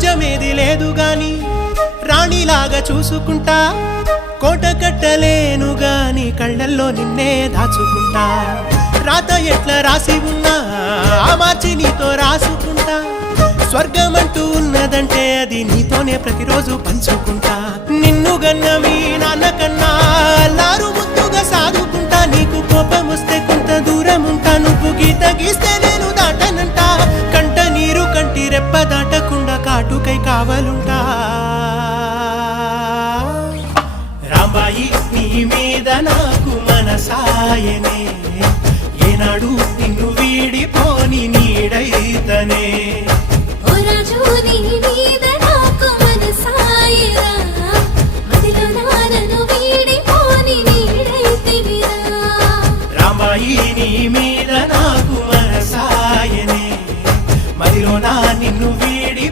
రాజ్యమేది లేదు గాని రాణిలాగా చూసుకుంటా కోట కట్టలేను గాని కళ్ళల్లో నిన్నే దాచుకుంటా రాత ఎట్లా రాసి ఉన్నా మార్చి నీతో రాసుకుంటా స్వర్గమంటూ ఉన్నదంటే అది నీతోనే ప్రతిరోజు పంచుకుంటా నిన్ను గన్న మీ నాన్నకన్నా లారు ముద్దుగా సాదుకుంటా నీకు కోపం వస్తే కొంత దూరం ఉంటా నువ్వు గీత గీస్తే నేను దాటనంటా కంట నీరు కంటి రెప్ప దాటకుండా కాటుకై కావలుంటా రాంబాయి నీ మీద నాకు మనసాయనే ఏనాడు నిన్ను వీడిపోని నీడైతనే ఓ రాజు నీ